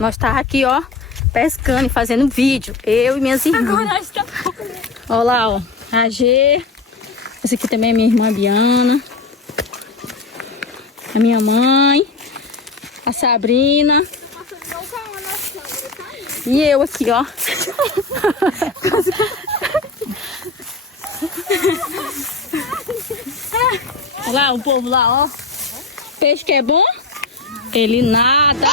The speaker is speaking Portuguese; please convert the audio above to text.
Nós tá aqui, ó, pescando e fazendo vídeo. Eu e minhas irmãs. Agora está. Olha lá, ó. A G. Essa aqui também é minha irmã Biana. A minha mãe. A Sabrina. E eu aqui, ó. Olha lá o povo lá, ó. Peixe que é bom, ele nada.